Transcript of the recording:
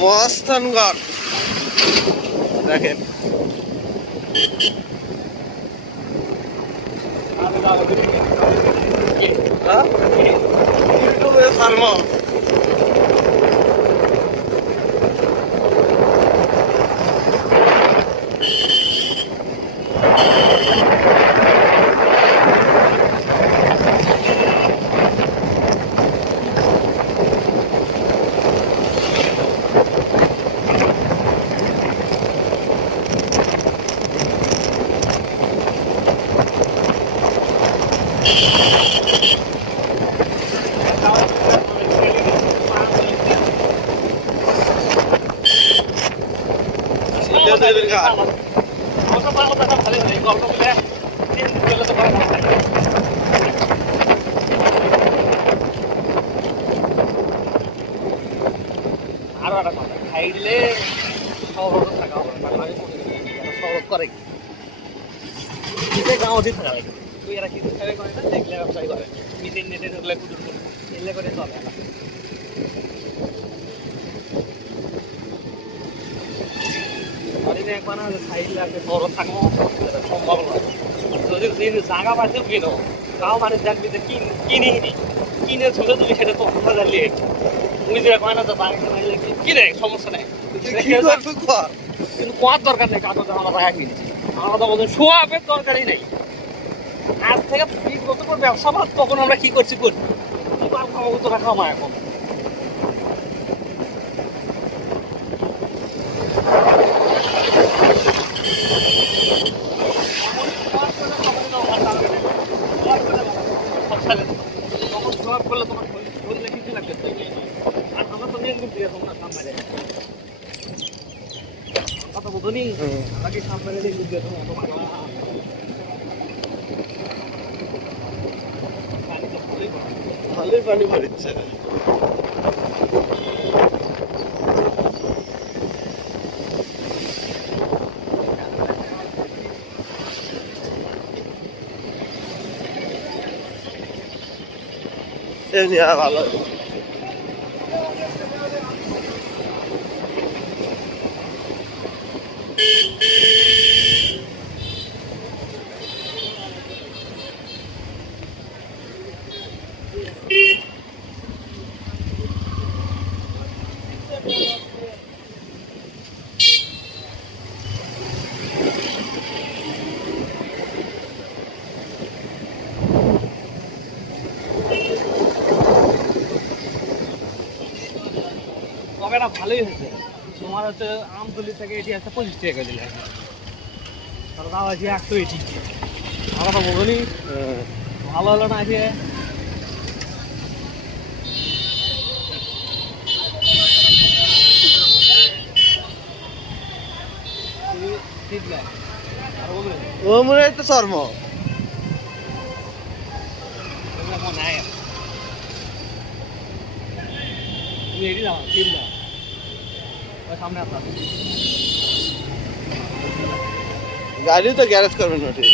মস্তানগড় দেখেন ফার্মা আরো একটা কথা খাইলে শহর থাকা হবে শহর করে গাঁও দিয়ে থাকা লাগে তুই এরা কিছু খাবে করে না দেখলে ব্যবসায় করে মিটিং নেটে ঢুকলে কুটুর করে এলে করে চলে একবার খাইলে আপনি শহর থাকবো সম্ভব নয় যদি জায়গা পাশে কিনো তাও মানুষ দেখবি যে কিনে ছুটে তুমি সেটা তো ভালো জানলে তুমি যে কয় না যে কিনে সমস্যা নেই কিন্তু কোয়ার দরকার নেই কাগজ আমরা টাকা কিনেছি আমরা তো বলছেন শোয়াবের দরকারই নেই আজ থেকে 20 বছর পর ব্যবসা বাদ তখন আমরা কি করছি করি খাওয়া তো রাখা আমার এখন করলে তোমার বললে কিছু লাগবে আর আমরা তো নিয়ে দিয়ে তোমরা সামনে কথা বলতো নি আগে সামনে দিয়ে তোমার ভালোই পানি ভরিচ্ছে এমনি ভালো তবেটা ভালোই হয়েছে তোমার হচ্ছে আমতলি থেকে এটি একটা 25 টাকা দিলে তাহলে দাও আছে 180 আমরা তো বলনি ভালো হলো না আছে ও মনে হয় তো শর্ম সামনে গাড়ি তো গ্যারেজ করবেন না ঠিক